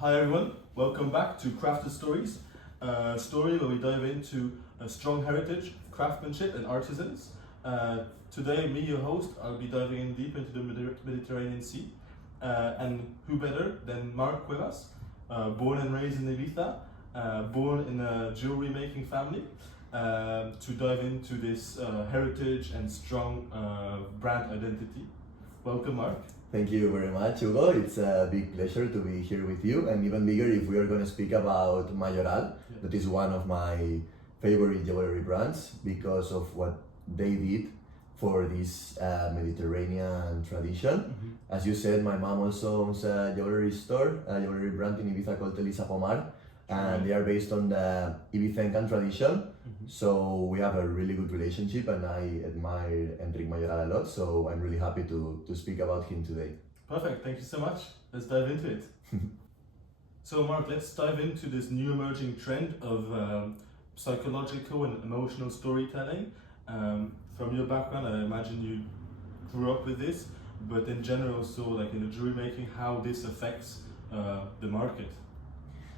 Hi everyone, welcome back to Crafted Stories, a story where we dive into a strong heritage, craftsmanship and artisans. Today, me, your host, I'll be diving in deep into the Mediterranean Sea. And who better than Mark Cuevas, born and raised in Ibiza, born in a jewelry making family, to dive into this heritage and strong brand identity. Welcome, Mark. Thank you very much, Hugo. It's a big pleasure to be here with you, and even bigger if we are going to speak about Mayoral. That is one of my favorite jewelry brands because of what they did for this Mediterranean tradition. Mm-hmm. As you said, my mom also owns a jewelry store, a jewelry brand in Ibiza called Elisa Pomar, and they are based on the Ibicencan tradition. Mm-hmm. So we have a really good relationship, and I admire Enric Mayoral a lot. So I'm really happy to speak about him today. Perfect, thank you so much. Let's dive into it. So Mark, let's dive into this new emerging trend of psychological and emotional storytelling. From your background, I imagine you grew up with this, but in general, so like in the jewelry making, how this affects the market.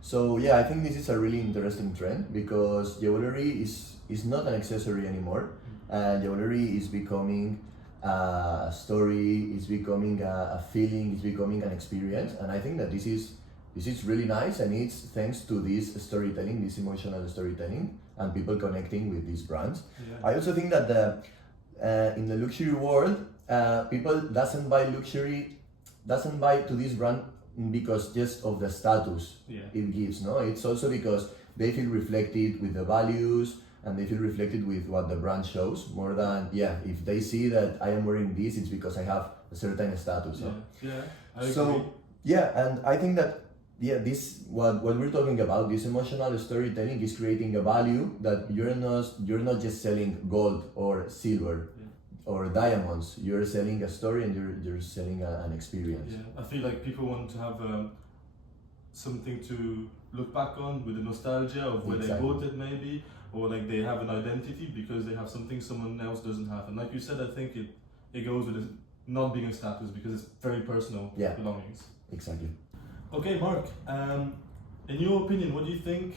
So yeah, I think this is a really interesting trend because jewelry is not an accessory anymore. Jewelry is becoming a story, it's becoming a feeling, it's becoming an experience, and I think that this is really nice, and it's thanks to this storytelling, this emotional storytelling, and people connecting with these brands. Yeah. I also think that in the luxury world, people doesn't buy to this brand because just of the status it gives. No, it's also because they feel reflected with the values and they feel reflected with what the brand shows more than if they see that I am wearing this, it's because I have a certain status. Yeah, No? yeah, I agree. So and I think that this what we're talking about, this emotional storytelling is creating a value that you're not just selling gold or silver or diamonds. You're selling a story, and you're selling an experience. Yeah, I feel like people want to have something to look back on with the nostalgia of where they bought it maybe, or like they have an identity because they have something someone else doesn't have. And like you said, I think it goes with it not being a status because it's very personal belongings. Exactly. Okay, Mark, in your opinion, what do you think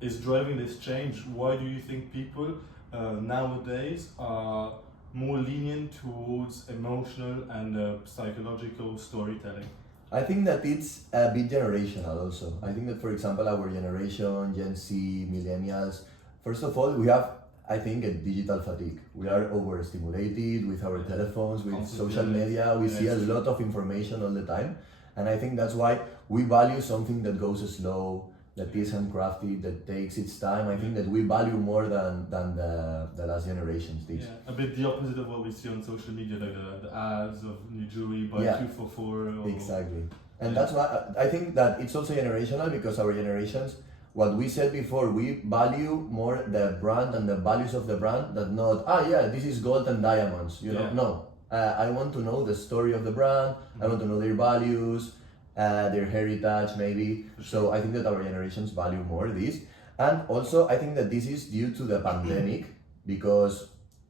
is driving this change? Why do you think people nowadays are more lenient towards emotional and psychological storytelling? I think that it's a bit generational also. I think that, for example, our generation, Gen Z, millennials, first of all, we have, I think, a digital fatigue. We are overstimulated with our telephones, with social media. We see a lot of information all the time. And I think that's why we value something that goes slow, that is handcrafted, that takes its time. I think that we value more than the last generations did. Yeah, a bit the opposite of what we see on social media, like the ads of new jewelry, buy 2 for 4. Or... Exactly. And that's why I think that it's also generational, because our generations, what we said before, we value more the brand and the values of the brand than not, this is gold and diamonds, you know. No, I want to know the story of the brand, I want to know their values, their heritage maybe. So I think that our generations value more this. And also I think that this is due to the pandemic, because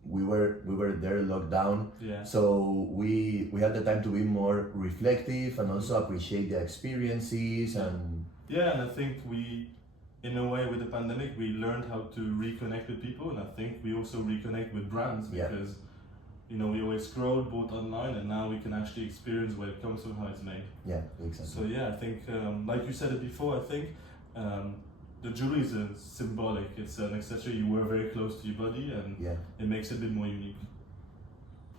we were there locked down. So we had the time to be more reflective and also appreciate the experiences and and I think we, in a way, with the pandemic, we learned how to reconnect with people, and I think we also reconnect with brands because we always scrolled, bought online, and now we can actually experience where it comes from, how it's made. Yeah, exactly. So I think, like you said it before, I think the jewelry is symbolic. It's an accessory you wear very close to your body, and it makes it a bit more unique.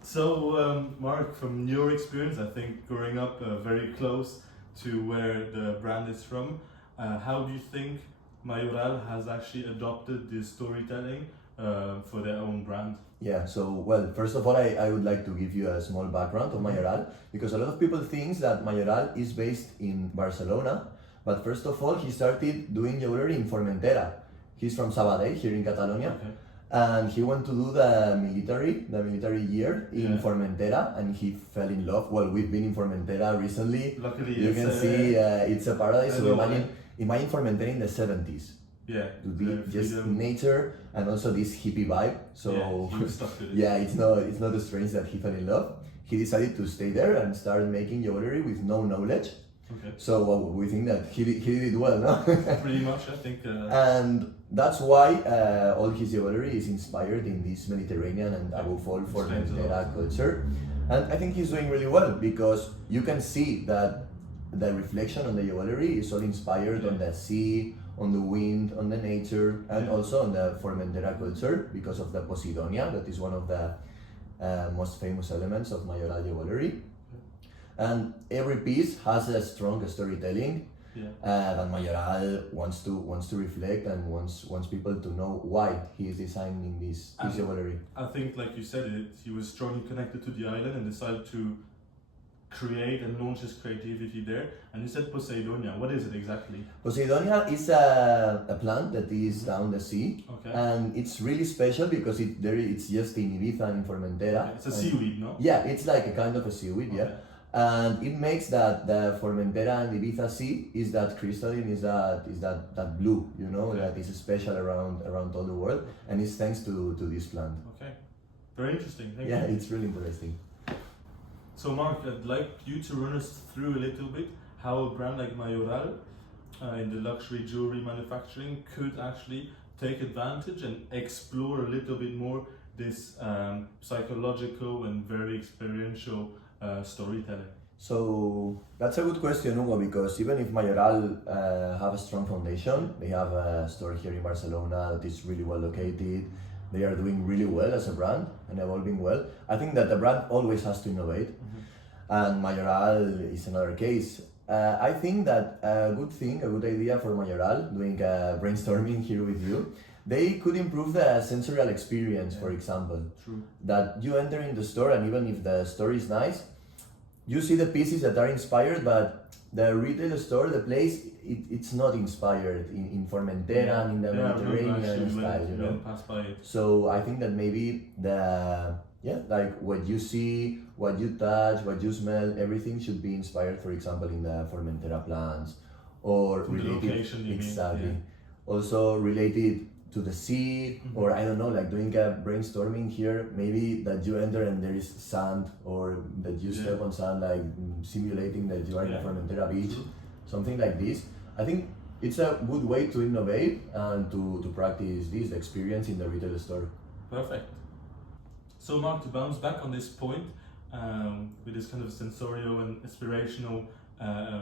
So, Mark, from your experience, I think growing up very close to where the brand is from, how do you think Mayoral has actually adopted this storytelling for their own brand? Yeah, so well, first of all, I would like to give you a small background of Mayoral, because a lot of people think that Mayoral is based in Barcelona, but first of all, he started doing jewelry in Formentera. He's from Sabadell, here in Catalonia, and he went to do the military year in Formentera, and he fell in love. Well, we've been in Formentera recently. Luckily, you can see it's a paradise. So imagine Formentera in the 70s. To be just nature and also this hippie vibe. So it's not strange that he fell in love. He decided to stay there and start making jewelry with no knowledge. Okay. So we think that he did it well, no? Pretty much, I think. And that's why all his jewelry is inspired in this Mediterranean and above all Formentera culture. And I think he's doing really well because you can see that the reflection on the jewelry is all inspired on the sea, on the wind, on the nature, and also on the Formentera culture because of the Posidonia, that is one of the most famous elements of Mayoral jewelry. And every piece has a strong storytelling that Mayoral wants to reflect and wants people to know why he is designing this jewelry. I think, like you said, he was strongly connected to the island and decided to create and launch his creativity there. And you said Poseidonia. What is it exactly? Poseidonia is a plant that is down the sea, and it's really special because it's just in Ibiza and in Formentera. Okay. It's a seaweed, no? Yeah, it's like a kind of a seaweed, yeah. And it makes that the Formentera and Ibiza sea is that crystalline, is that blue, you know, that is special around all the world, and it's thanks to this plant. Okay, very interesting. Thank you. Yeah, it's really interesting. So Mark, I'd like you to run us through a little bit how a brand like Mayoral in the luxury jewelry manufacturing could actually take advantage and explore a little bit more this psychological and very experiential storytelling. So that's a good question, Hugo, because even if Mayoral have a strong foundation, they have a store here in Barcelona that is really well located. They are doing really well as a brand and evolving well. I think that the brand always has to innovate, and Mayoral is another case. I think that a good idea for Mayoral, doing brainstorming here with you, they could improve the sensorial experience, for example. True. That you enter in the store, and even if the store is nice, you see the pieces that are inspired, but the retail store, the place, it's not inspired in Formentera and in the Mediterranean style, you know. Pass by it. So I think that maybe like what you see, what you touch, what you smell, everything should be inspired, for example, in the Formentera plants, or from related. The location, you exactly. mean, Also related to the sea, or I don't know, like doing a brainstorming here, maybe that you enter and there is sand, or that you step on sand, like simulating that you are in a Formentera beach, something like this. I think it's a good way to innovate and to practice this experience in the retail store. Perfect. So Mark, to bounce back on this point, with this kind of sensorial and inspirational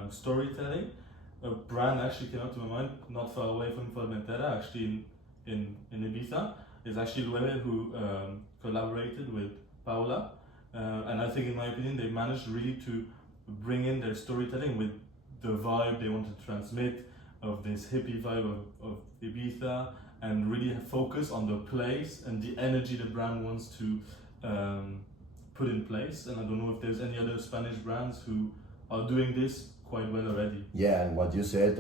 storytelling, a brand actually came up to my mind not far away from Formentera, actually in Ibiza, is actually Lueve, who collaborated with Paula, and I think, in my opinion, they managed really to bring in their storytelling with the vibe they wanted to transmit of this hippie vibe of Ibiza, and really focus on the place and the energy the brand wants to put in place. And I don't know if there's any other Spanish brands who are doing this quite well already. Yeah, and what you said,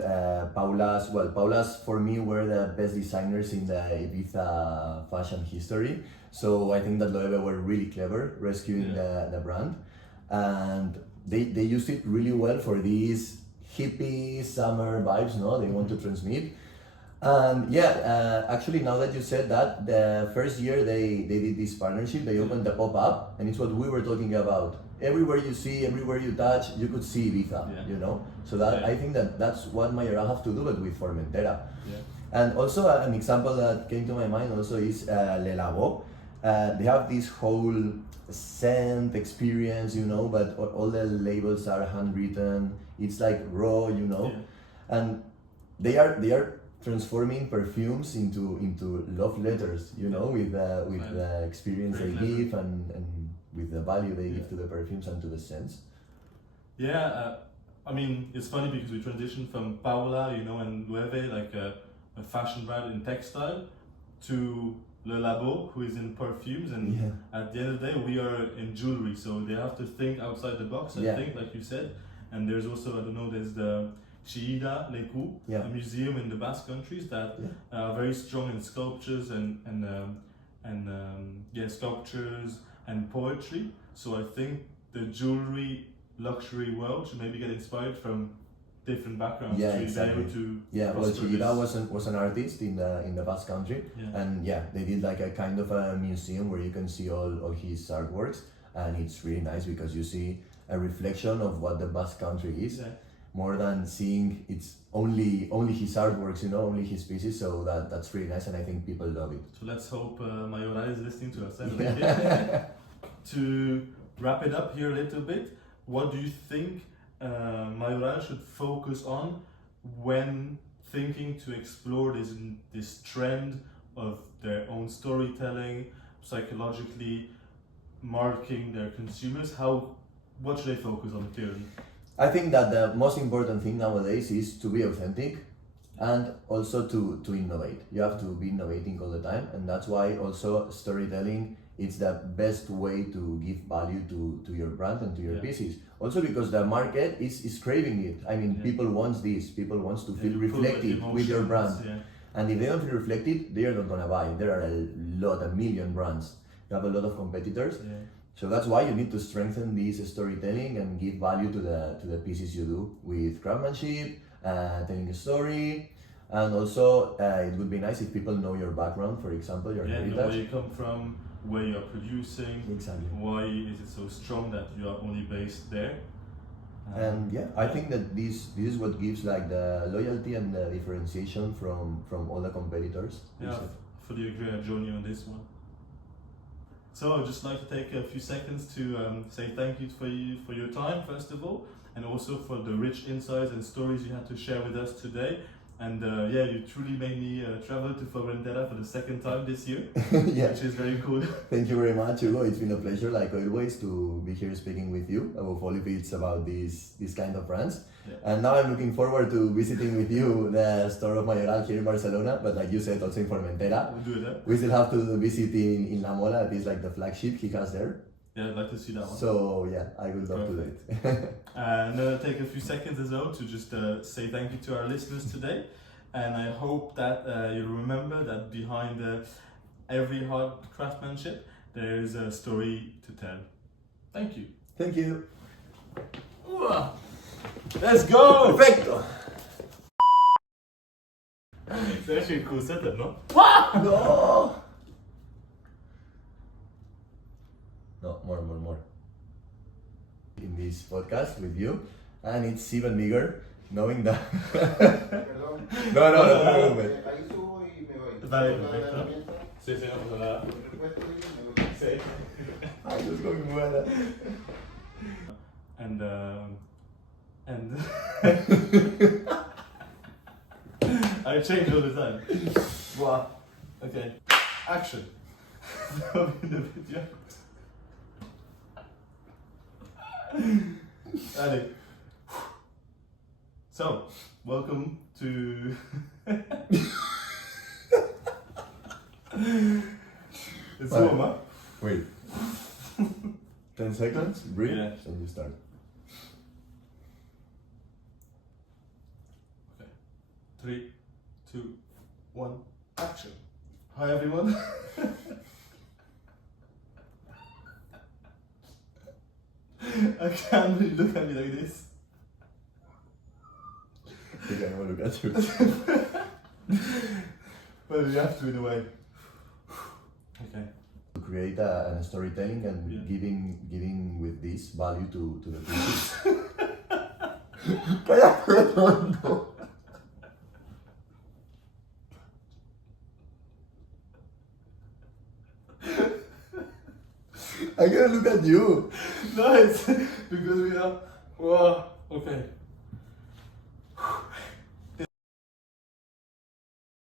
Paula's for me were the best designers in the Ibiza fashion history. So I think that Loewe were really clever rescuing the brand, and they used it really well for these hippie summer vibes, no? They want to transmit. And actually, now that you said that, the first year they did this partnership, they opened the pop-up, and it's what we were talking about. Everywhere you see, everywhere you touch, you could see Ibiza, you know? So that I think that's what Mayoral have to do, but with Formentera. Yeah. And also an example that came to my mind also is Le Labo. They have this whole scent experience, you know, but all the labels are handwritten. It's like raw, you know, and they are transforming perfumes into love letters, you know, with the experience they give and with the value they give to the perfumes and to the scents. I mean, it's funny because we transitioned from Paula, you know, and Loewe, like a fashion brand in textile, to Le Labo, who is in perfumes, and at the end of the day, we are in jewelry, so they have to think outside the box, I think, like you said. And there's also, I don't know, there's the Chillida Lecu, a museum in the Basque countries that are very strong in sculptures and sculptures and poetry. So I think the jewelry luxury world should maybe get inspired from different backgrounds to be able to. Well, Chillida was an artist in the Basque country, and they did like a kind of a museum where you can see all his artworks, and it's really nice because you see a reflection of what the Basque country is. more than seeing it's only his artworks, you know, only his pieces. So that's really nice, and I think people love it. So let's hope Mayoral is listening to us. To wrap it up here a little bit, what do you think Mayoral should focus on when thinking to explore this trend of their own storytelling, psychologically marking their consumers? What should they focus on clearly? I think that the most important thing nowadays is to be authentic and also to innovate. You have to be innovating all the time, and that's why also storytelling is the best way to give value to your brand and to your pieces. Also because the market is craving it. I mean, people want this. People want to feel reflected with your brand. Yeah. And if they don't feel reflected, they are not gonna buy. There are a million brands. You have a lot of competitors. Yeah. So that's why you need to strengthen this storytelling and give value to the pieces you do with craftsmanship, telling a story, and also it would be nice if people know your background, for example, your heritage. Know where you come from, where you're producing, Exactly. why is it so strong that you are only based there. And yeah, I think that this is what gives like the loyalty and the differentiation from all the competitors. Yeah, I fully agree. I join you on this one. So I'd just like to take a few seconds to say thank you for your time, first of all, and also for the rich insights and stories you had to share with us today. And you truly made me travel to Formentera for the second time this year, Yeah. which is very cool. Thank you very much, Hugo. It's been a pleasure, like always, to be here speaking with you above all if it's about these kind of brands. Yeah. And now I'm looking forward to visiting with you the store of Mayoral here in Barcelona, but like you said, also in Formentera. We'll do that. We still have to visit in La Mola. That is like the flagship he has there. Yeah, I'd like to see that one. So yeah, I will love to do it. And then I'll take a few seconds as well to just say thank you to our listeners today. And I hope that you remember that behind every hard craftsmanship, there is a story to tell. Thank you. Thank you. Let's go! Perfecto. It's actually a cool setup, no? No. No, more. In this podcast with you, and it's even bigger knowing that. No, wait. Ahí subo y me voy. Vale, Toda la perfecto. herramienta, Sí, no pasa nada. el repuesto y me voy. Sí. Ay, Dios, cómo me muera. And I change all the time. Wow. Okay. Action. That'll be the video. Allez. So, welcome to. It's Vale. warm, huh? Wait. 10 seconds, breathe, Yeah. and you start. Okay. 3, 2, 1, action. Hi everyone. I can't really look at me like this. I think I want to look at you. Well, you have to in a way. Okay. To create a storytelling and Yeah. giving with this value to the people. Cállate, tonto. I gotta look at you. No, it's because we are. Wow. Okay.